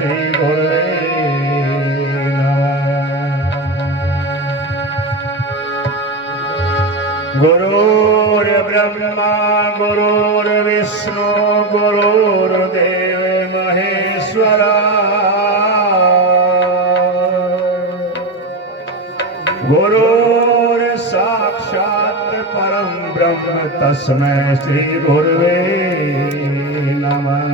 श्री गुरुवे गुरुर्ब्रह्मा गुरुर्विष्णु गुरुर्देव महेश्वरा गुरुर्साक्षात् परं ब्रह्म तस्मै श्री गुरुवे नमः।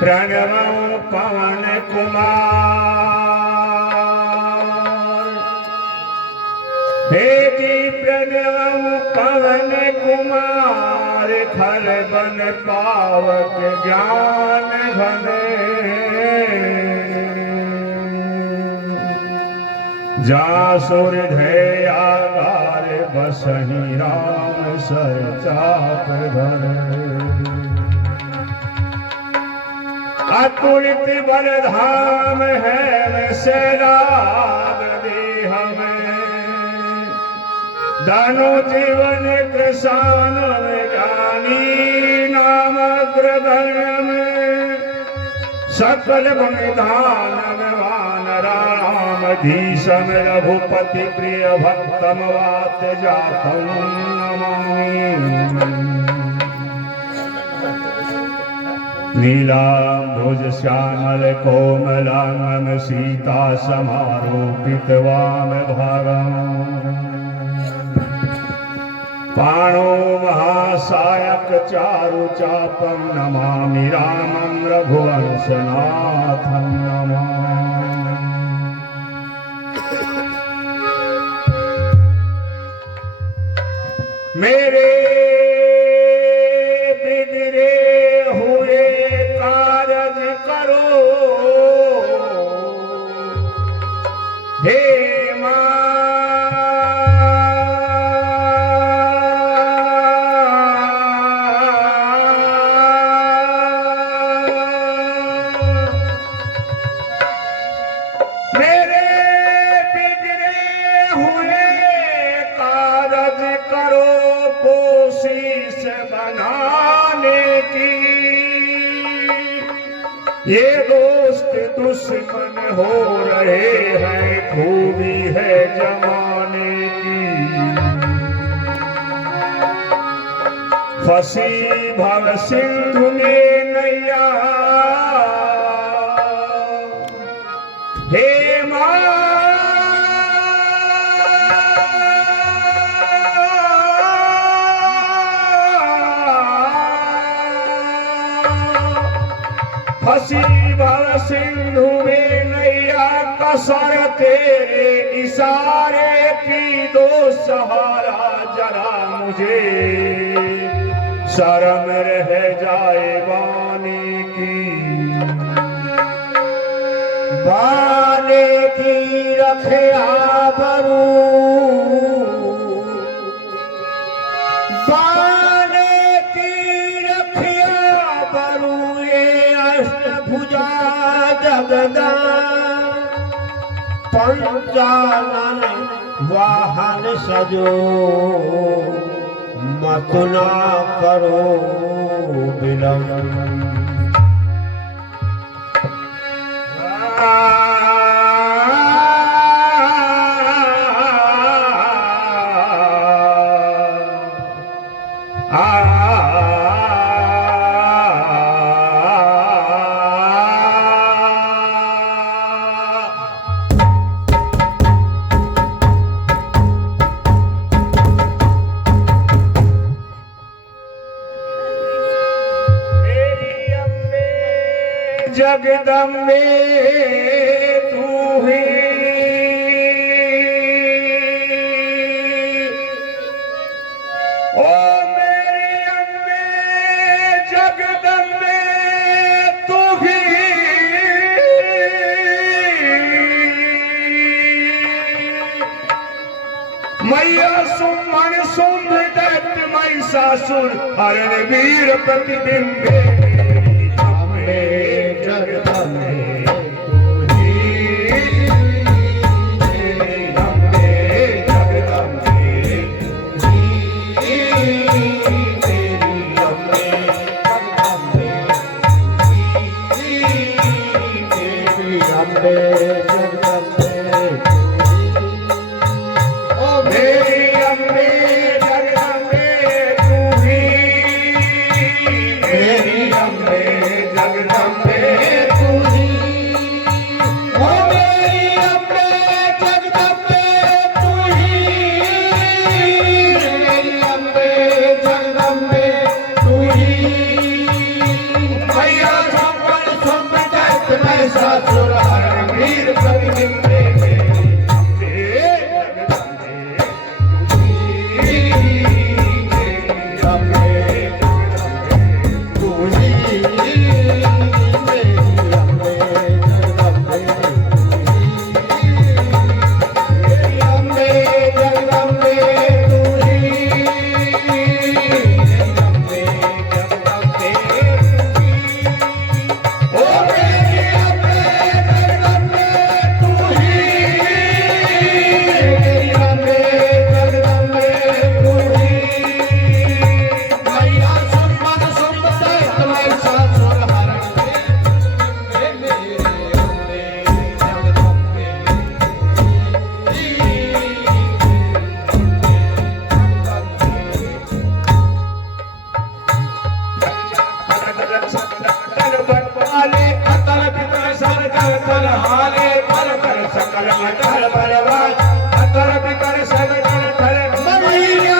प्रणवं पवन कुमार हेति प्रणवं पवन कुमार खल बन पावक ज्ञान घन जासुर धैर्य आगार बसहि राम सर चाप धर अतुलित बलधाम है वैसे राग देह में दानो जीवन कृषाण ज्ञानी नाम अग्रगण्य में सकल बलिदान राम धीशम रघुपति प्रिय भक्तम वात जातम नमामि। नीलाम्भुज श्यामल कोमलांगम सीता समारोपित वाम भागम पाणो महासायक चारु चापम नमामि रामं रघुवंशनाथं नमामि। मेरे बिगड़े हुए कारज करो हे मां। मेरे बिगड़े हुए कारज करो कोशिश बनाने की। ये दोस्त दुश्मन हो रहे हैं खूबी है जमाने की। फंसी भव सिंधु में नैया हे मां। फंसी भव सिंधु में नैया कसर तेरे इशारे की दो सहारा जरा मुझे शर्म रह जाए बाने की। बाने की रखे आबरू भुजा जगदा पंचानन वाहन सजो मत ना करो विलंब। जगदम्बे तू ही ओ मेरी अम्बे जगदम्बे तू ही मैया सुमन शुंभ दैत्य महिषासुर हरण वीर प्रतिबिंबे जगदम्बे तू ही जगदम्बे तू ही मेरी अम्बे बलहारे कर कर सकल अटल बलवान अतर बिकर सगल ठल मैया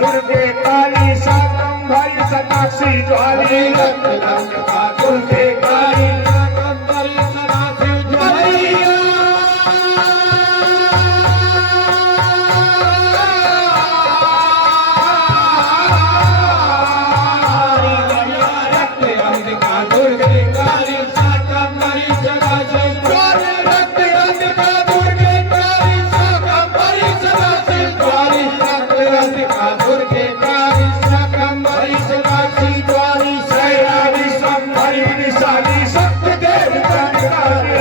दुर्गे काली शाकंभरी सताक्षी ज्वाली दुर्गे काली शाकंभरी सताक्षी ज्वाली दुर्गे काली शाकंभरी सताक्षी ज्वाली रक्त अंधिका दुर्गे काली शाकंभरी सताक्षी ज्वाली दुर्गे काली शाकंभरी सताक्षी ज्वाली शैरावी संभरी निशाली सत्यदेव कंकाली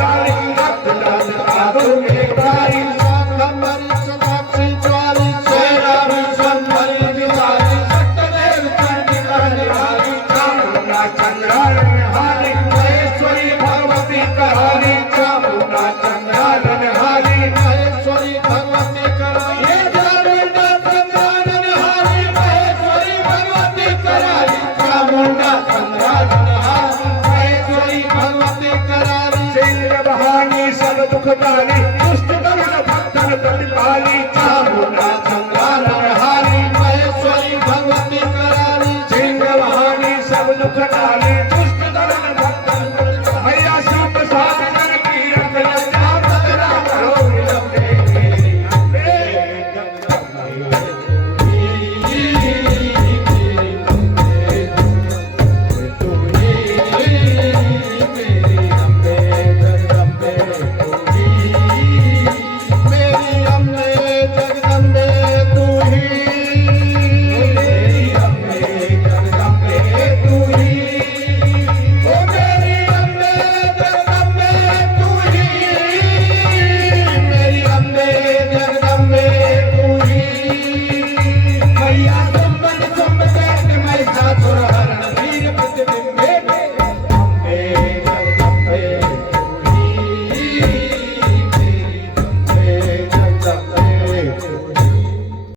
दुर्गे काली शाकंभरी सताक्षी ज्वाली शैरावी संभरी निशाली सत्यदेव कंकाली चामुंडा चंद्रालन हारी महेश्वरी भगवती कराली चामुंडा चंद्रालन हारी महेश्वरी भगवती कराली सब दुख दानी